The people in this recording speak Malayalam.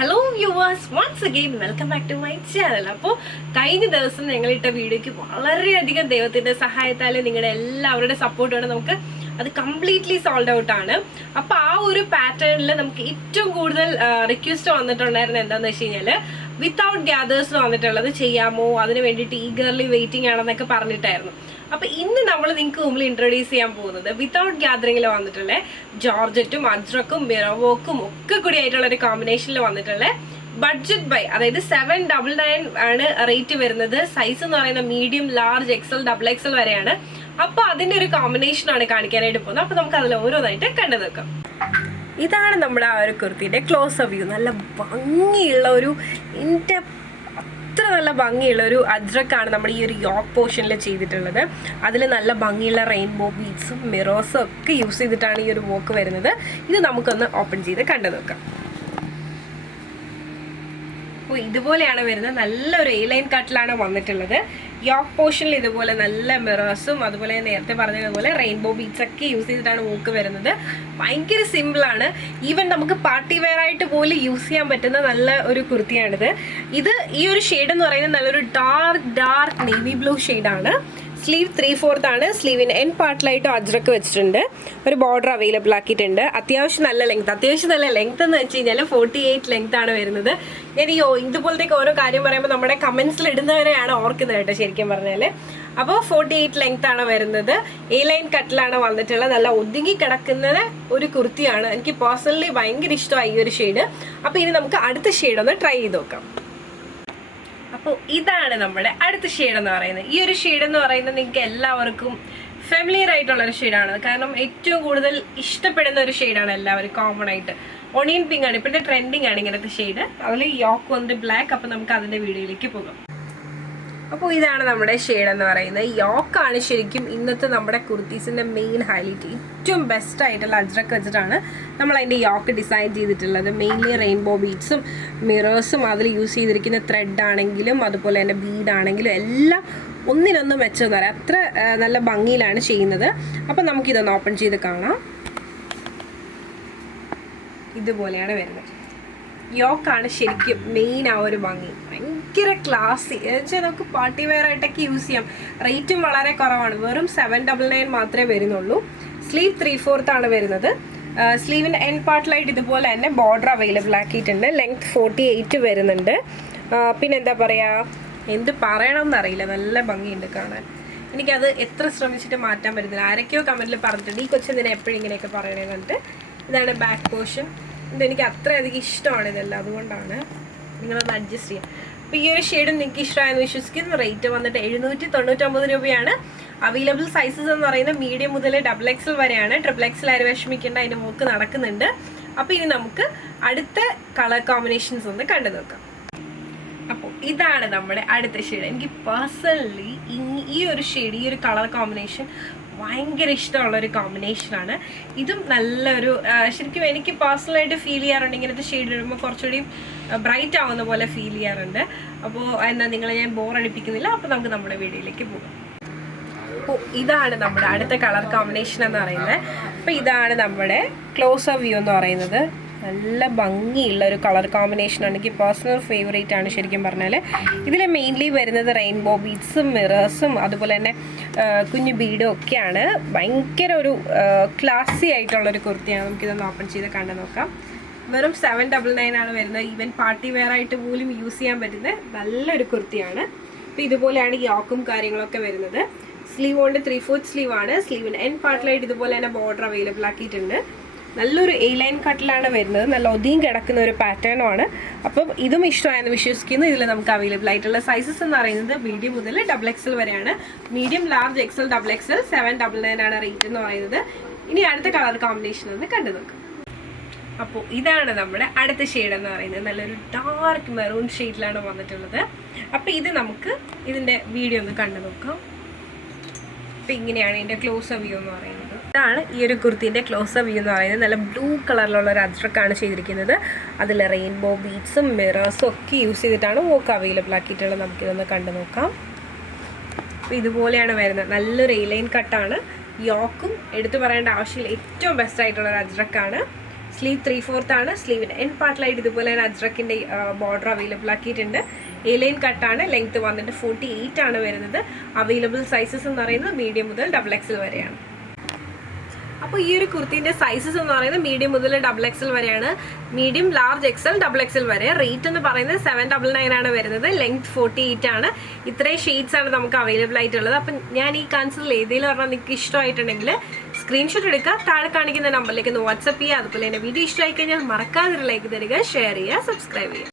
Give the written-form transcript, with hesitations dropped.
Hello viewers, once again welcome back to my channel. അപ്പോൾ കഴിഞ്ഞ ദിവസം ഞങ്ങൾ ഇട്ട വീഡിയോയ്ക്ക് വളരെയധികം ദൈവത്തിന്റെ സഹായത്താൽ നിങ്ങളുടെ എല്ലാവരുടെ സപ്പോർട്ടോടെ നമുക്ക് അത് കംപ്ലീറ്റ്ലി സോൾഡ് ഔട്ട് ആണ്. അപ്പോൾ ആ ഒരു പാറ്റേണിൽ നമുക്ക് ഏറ്റവും കൂടുതൽ റിക്വസ്റ്റ് വന്നിട്ടുണ്ടായിരുന്നത് എന്താണെന്ന് വെച്ച് കഴിഞ്ഞാൽ വിത്തൗട്ട് ഗ്യാദേഴ്സ് വന്നിട്ടുള്ളത് ചെയ്യാമോ, അതിന് വേണ്ടിയിട്ട് ഈഗർലി വെയിറ്റിംഗ് ആണെന്നൊക്കെ പറഞ്ഞിട്ടായിരുന്നു. അപ്പൊ ഇന്ന് നമ്മൾ നിങ്ങൾക്ക് മുമ്പിൽ ഇൻട്രൊഡ്യൂസ് ചെയ്യാൻ പോകുന്നത് വിത്തൗട്ട് ഗ്യാദറിംഗിൽ വന്നിട്ടുള്ള ജോർജറ്റും അജ്രക്കും മിറർവർക്കും ഒക്കെ കൂടി ആയിട്ടുള്ള ഒരു കോമ്പിനേഷനിൽ വന്നിട്ടുള്ള ബഡ്ജറ്റ് ബൈ, അതായത് 799 ആണ് റേറ്റ് വരുന്നത്. സൈസ് എന്ന് പറയുന്നത് medium, large, XL, double XL വരെയാണ്. അപ്പൊ അതിന്റെ ഒരു കോമ്പിനേഷൻ ആണ് കാണിക്കാനായിട്ട് പോകുന്നത്. അപ്പൊ നമുക്ക് അതിൽ ഓരോന്നായിട്ട് കണ്ടു നോക്കാം. ഇതാണ് നമ്മുടെ ആ ഒരു കുർത്തിയുടെ ക്ലോസ് വ്യൂ. നല്ല ഭംഗിയുള്ള ഒരു അത്ര നല്ല ഭംഗിയുള്ള ഒരു അജ്രക്കാണ് നമ്മൾ ഈ ഒരു യോക്ക് പോർഷനിൽ ചെയ്തിട്ടുള്ളത്. അതിൽ നല്ല ഭംഗിയുള്ള റെയിൻബോ ബീഡ്സും മിറേഴ്സും ഒക്കെ യൂസ് ചെയ്തിട്ടാണ് ഈ ഒരു വർക്ക് വരുന്നത്. ഇത് നമുക്കൊന്ന് ഓപ്പൺ ചെയ്ത് കണ്ടു നോക്കാം. അപ്പോൾ ഇതുപോലെയാണ് വരുന്നത്. നല്ലൊരു എ ലൈൻ കട്ടിലാണ് വന്നിട്ടുള്ളത്. യോക്ക് പോർഷനിൽ ഇതുപോലെ നല്ല മിറേഴ്സും അതുപോലെ നേരത്തെ പറഞ്ഞതുപോലെ റെയിൻബോ ബീഡ്സ് ഒക്കെ യൂസ് ചെയ്തിട്ടാണ് വർക്ക് വരുന്നത്. ഭയങ്കര സിമ്പിളാണ്. ഈവൻ നമുക്ക് പാർട്ടി വെയർ ആയിട്ട് പോലും യൂസ് ചെയ്യാൻ പറ്റുന്ന നല്ല ഒരു കുർത്തിയാണിത്. ഈ ഒരു ഷെയ്ഡ് എന്ന് പറയുന്നത് നല്ലൊരു ഡാർക്ക് നേവി ബ്ലൂ ഷെയ്ഡാണ്. സ്ലീവ് 3/4 ആണ്. സ്ലീവിന് എൻ പാർട്ടിലായിട്ട് അജ്രക്ക് വെച്ചിട്ടുണ്ട്. ഒരു ബോർഡർ അവൈലബിൾ ആക്കിയിട്ടുണ്ട്. അത്യാവശ്യം നല്ല ലെങ്ത് എന്ന് വെച്ച് കഴിഞ്ഞാൽ 48 ലെങ്ത് ആണ് വരുന്നത്. ഞാൻ ഇതുപോലത്തേക്ക് ഓരോ കാര്യം പറയുമ്പോൾ നമ്മുടെ കമന്റ്സിൽ ഇടുന്നവരെയാണ് ഓർക്കുന്നത് കേട്ടോ, ശരിക്കും പറഞ്ഞാൽ. അപ്പോൾ 48 ലെങ്ത് ആണ് വരുന്നത്. എ ലൈൻ കട്ടിലാണ് വന്നിട്ടുള്ളത്. നല്ല ഒതുങ്ങി കിടക്കുന്നത് ഒരു കുർത്തിയാണ്. എനിക്ക് പേഴ്സണലി ഭയങ്കര ഇഷ്ടമായി ഈ ഒരു ഷെയ്ഡ്. അപ്പോൾ ഇനി നമുക്ക് അടുത്ത ഷെയ്ഡ് ഒന്ന് ട്രൈ ചെയ്ത് നോക്കാം. അപ്പോൾ ഇതാണ് നമ്മുടെ അടുത്ത ഷെയ്ഡ് എന്ന് പറയുന്നത്. ഈ ഒരു ഷെയ്ഡ് എന്ന് പറയുന്നത് നിങ്ങൾക്ക് എല്ലാവർക്കും ഫെമിലിയർ ആയിട്ടുള്ളൊരു ഷെയ്ഡാണ്. കാരണം ഏറ്റവും കൂടുതൽ ഇഷ്ടപ്പെടുന്ന ഒരു ഷെയ്ഡാണ് എല്ലാവരും കോമൺ ആയിട്ട്. ഒണിയൻ പിങ്ക് ആണ് ഇപ്പോഴത്തെ ട്രെൻഡിങ് ആണ് ഇങ്ങനത്തെ ഷെയ്ഡ്. അതിൽ യോക്ക് വന്നിട്ട് ബ്ലാക്ക്. അപ്പോൾ നമുക്ക് അതിൻ്റെ വീഡിയോയിലേക്ക് പോകാം. അപ്പോൾ ഇതാണ് നമ്മുടെ ഷെയ്ഡ് എന്ന് പറയുന്നത്. യോക്കാണ് ശരിക്കും ഇന്നത്തെ നമ്മുടെ കുർത്തീസിൻ്റെ മെയിൻ ഹൈലൈറ്റ്. ഏറ്റവും ബെസ്റ്റ് ആയിട്ടുള്ള അജ്രക്ക് വെച്ചിട്ടാണ് നമ്മൾ അതിൻ്റെ യോക്ക് ഡിസൈൻ ചെയ്തിട്ടുള്ളത്. മെയിൻലി റെയിൻബോ ബീഡ്സും മിറേഴ്സും അതിൽ യൂസ് ചെയ്തിരിക്കുന്ന ത്രെഡ് ആണെങ്കിലും അതുപോലെ തന്നെ ബീഡാണെങ്കിലും എല്ലാം ഒന്നിനൊന്നും മെച്ചം തരാം. അത്ര നല്ല ഭംഗിയിലാണ് ചെയ്യുന്നത്. അപ്പം നമുക്കിതൊന്ന് ഓപ്പൺ ചെയ്ത് കാണാം. ഇതുപോലെയാണ് വരുന്നത്. യോക്കാണ് ശരിക്കും മെയിൻ ആ ഒരു ഭംഗി. ഭയങ്കര ക്ലാസി എന്നുവെച്ചാൽ നമുക്ക് പാർട്ടി വെയർ ആയിട്ടൊക്കെ യൂസ് ചെയ്യാം. റേറ്റും വളരെ കുറവാണ്. വെറും 799 മാത്രമേ വരുന്നുള്ളൂ. സ്ലീവ് 3/4 ആണ് വരുന്നത്. സ്ലീവിൻ്റെ എൻ പാർട്ടിലായിട്ട് ഇതുപോലെ തന്നെ ബോർഡർ അവൈലബിൾ ആക്കിയിട്ടുണ്ട്. ലെങ്ത് 48 വരുന്നുണ്ട്. പിന്നെന്താ പറയുക, എന്ത് പറയണമെന്നറിയില്ല, നല്ല ഭംഗിയുണ്ട് കാണാൻ. എനിക്കത് എത്ര ശ്രമിച്ചിട്ട് മാറ്റാൻ പറ്റുന്നില്ല. ആരൊക്കെയോ കമൻറ്റിൽ പറഞ്ഞിട്ടുണ്ട് ഈ കൊച്ചെന്തിനാ എപ്പോഴും ഇങ്ങനെയൊക്കെ പറയണേ കണ്ടിട്ട്. ഇതാണ് ബാക്ക് പോർഷൻ. ഇതെനിക്ക് അത്രയധികം ഇഷ്ടമാണ് ഇതെല്ലാം, അതുകൊണ്ടാണ് നിങ്ങളൊന്ന് അഡ്ജസ്റ്റ് ചെയ്യുക. അപ്പോൾ ഈ ഒരു ഷെയ്ഡും നിങ്ങൾക്ക് ഇഷ്ടമായെന്ന് വിശ്വസിക്കുന്നു. റേറ്റ് വന്നിട്ട് 799 രൂപയാണ്. അവൈലബിൾ സൈസസ് എന്ന് പറയുന്നത് മീഡിയം മുതൽ ഡബിൾ എക്സൽ വരെയാണ്. ട്രിപ്പിൾ എക്സൽ ആരും വിഷമിക്കേണ്ട, അതിൻ്റെ വർക്ക് നടക്കുന്നുണ്ട്. അപ്പോൾ ഇനി നമുക്ക് അടുത്ത കളർ കോമ്പിനേഷൻസ് ഒന്ന് കണ്ടു നോക്കാം. അപ്പോൾ ഇതാണ് നമ്മുടെ അടുത്ത ഷെയ്ഡ്. എനിക്ക് പേഴ്സണലി ഈ ഒരു ഷെയ്ഡ്, ഈ ഒരു കളർ കോമ്പിനേഷൻ ഭയങ്കര ഇഷ്ടമുള്ളൊരു കോമ്പിനേഷനാണ്. ഇതും നല്ലൊരു ശരിക്കും എനിക്ക് പേഴ്സണലായിട്ട് ഫീൽ ചെയ്യാറുണ്ട്. ഇങ്ങനത്തെ ഷെയ്ഡ് ഇടുമ്പോൾ കുറച്ചുകൂടി ബ്രൈറ്റ് ആവുന്ന പോലെ ഫീൽ ചെയ്യാറുണ്ട്. അപ്പോൾ എന്നാൽ നിങ്ങളെ ഞാൻ ബോർ അടിപ്പിക്കുന്നില്ല. അപ്പോൾ നമുക്ക് നമ്മുടെ വീഡിയോയിലേക്ക് പോകാം. അപ്പോൾ ഇതാണ് നമ്മുടെ അടുത്ത കളർ കോമ്പിനേഷൻ എന്ന് പറയുന്നത്. അപ്പോൾ ഇതാണ് നമ്മുടെ ക്ലോസർ വ്യൂ എന്ന് പറയുന്നത്. നല്ല ഭംഗിയുള്ള ഒരു കളർ കോമ്പിനേഷനാണ്. എനിക്ക് പേഴ്സണൽ ഫേവറേറ്റ് ആണ് ശരിക്കും പറഞ്ഞാൽ. ഇതിൽ മെയിൻലി വരുന്നത് റെയിൻബോ ബീഡ്സും മിറേഴ്സും അതുപോലെ തന്നെ കുഞ്ഞു ബീഡും ഒക്കെയാണ്. ഭയങ്കര ഒരു ക്ലാസി ആയിട്ടുള്ളൊരു കുർത്തിയാണ്. നമുക്കിതൊന്ന് ഓപ്പൺ ചെയ്ത് കണ്ടു നോക്കാം. വെറും 799 ആണ് വരുന്നത്. ഈവൻ പാർട്ടി വെയർ ആയിട്ട് പോലും യൂസ് ചെയ്യാൻ പറ്റുന്ന നല്ലൊരു കുർത്തിയാണ്. അപ്പോൾ ഇതുപോലെയാണ് യോക്കും കാര്യങ്ങളൊക്കെ വരുന്നത്. സ്ലീവ് കൊണ്ട് 3/4 സ്ലീവ് ആണ്. സ്ലീവിന് എൻ പാർട്ടിലായിട്ട് ഇതുപോലെ തന്നെ ബോർഡർ അവൈലബിൾ ആക്കിയിട്ടുണ്ട്. നല്ലൊരു എ ലൈൻ കട്ടിലാണ് വരുന്നത്. നല്ല ഒതുങ്ങി കിടക്കുന്ന ഒരു പാറ്റേണുമാണ്. അപ്പം ഇതും ഇഷ്ടമായെന്ന് വിശ്വസിക്കുന്നു. ഇതിൽ നമുക്ക് അവൈലബിൾ ആയിട്ടുള്ള സൈസസ് എന്ന് പറയുന്നത് മീഡിയം മുതൽ ഡബിൾ എക്സൽ വരെയാണ്. Medium, large, XL, double XL 799 ആണ് റേറ്റ് എന്ന് പറയുന്നത്. ഇനി അടുത്ത കളർ കോമ്പിനേഷൻ ഒന്ന് കണ്ടു നോക്കാം. അപ്പോൾ ഇതാണ് നമ്മുടെ അടുത്ത ഷെയ്ഡ് എന്ന് പറയുന്നത്. നല്ലൊരു ഡാർക്ക് മെറൂൺ ഷെയ്ഡിലാണ് വന്നിട്ടുള്ളത്. അപ്പോൾ ഇത് നമുക്ക് ഇതിൻ്റെ വീഡിയോ ഒന്ന് കണ്ടു നോക്കാം. അപ്പോൾ ഇങ്ങനെയാണ് ഇതിൻ്റെ ക്ലോസർ വ്യൂ എന്ന് പറയുന്നത്. ഇതാണ് ഈ ഒരു കുർത്തീൻ്റെ ക്ലോസർ വ്യൂ എന്ന് പറയുന്നത്. നല്ല ബ്ലൂ കളറിലുള്ള ഒരു അജ്രക്കാണ് ചെയ്തിരിക്കുന്നത്. അതിൽ റെയിൻബോ ബീഡ്സും മിറേഴ്സും ഒക്കെ യൂസ് ചെയ്തിട്ടാണ് വർക്ക് അവൈലബിൾ ആക്കിയിട്ടുള്ളത്. നമുക്കിതൊന്ന് കണ്ടു നോക്കാം. അപ്പോൾ ഇതുപോലെയാണ് വരുന്നത്. നല്ലൊരു എ ലൈൻ കട്ടാണ്. യോക്കും എടുത്തു പറയേണ്ട ആവശ്യമില്ല, ഏറ്റവും ബെസ്റ്റ് ആയിട്ടുള്ള ഒരു അജ്രക്കാണ്. സ്ലീവ് 3/4 ആണ്. സ്ലീവിൻ്റെ എൻ പാർട്ടിലായിട്ട് ഇതുപോലെ തന്നെ അജ്രക്കിൻ്റെ ബോർഡർ അവൈലബിൾ ആക്കിയിട്ടുണ്ട്. എലൈൻ കട്ടാണ്. ലെങ്ത് വന്നിട്ട് 48 ആണ് വരുന്നത്. അവൈലബിൾ സൈസസ് എന്ന് പറയുന്നത് മീഡിയം മുതൽ XXL വരെയാണ്. അപ്പോൾ ഈ ഒരു കുർത്തീൻ്റെ സൈസസ് എന്ന് പറയുന്നത് മീഡിയം മുതൽ XXL വരെയാണ്. മീഡിയം, ലാർജ്, XL, XXL വരെ. റേറ്റ് എന്ന് പറയുന്നത് 799 ആണ് വരുന്നത്. ലെങ്ത് 48 ആണ്. ഇത്രയും ഷെയ്ഡ്സ് ആണ് നമുക്ക് അവൈലബിൾ ആയിട്ടുള്ളത്. അപ്പം ഞാൻ ഈ കാണിച്ചതിൽ ഏതെങ്കിലും പറഞ്ഞാൽ നിങ്ങൾക്ക് ഇഷ്ടമായിട്ടുണ്ടെങ്കിൽ സ്ക്രീൻഷോട്ട് എടുക്കുക, താഴെ കാണിക്കുന്ന നമ്പറിലേക്ക് ഒന്ന് വാട്സപ്പ് ചെയ്യുക. അതുപോലെ തന്നെ വീഡിയോ ഇഷ്ടമായി കഴിഞ്ഞാൽ മറക്കാതെ ലൈക്ക് തരിക, ഷെയർ ചെയ്യുക, സബ്സ്ക്രൈബ് ചെയ്യുക.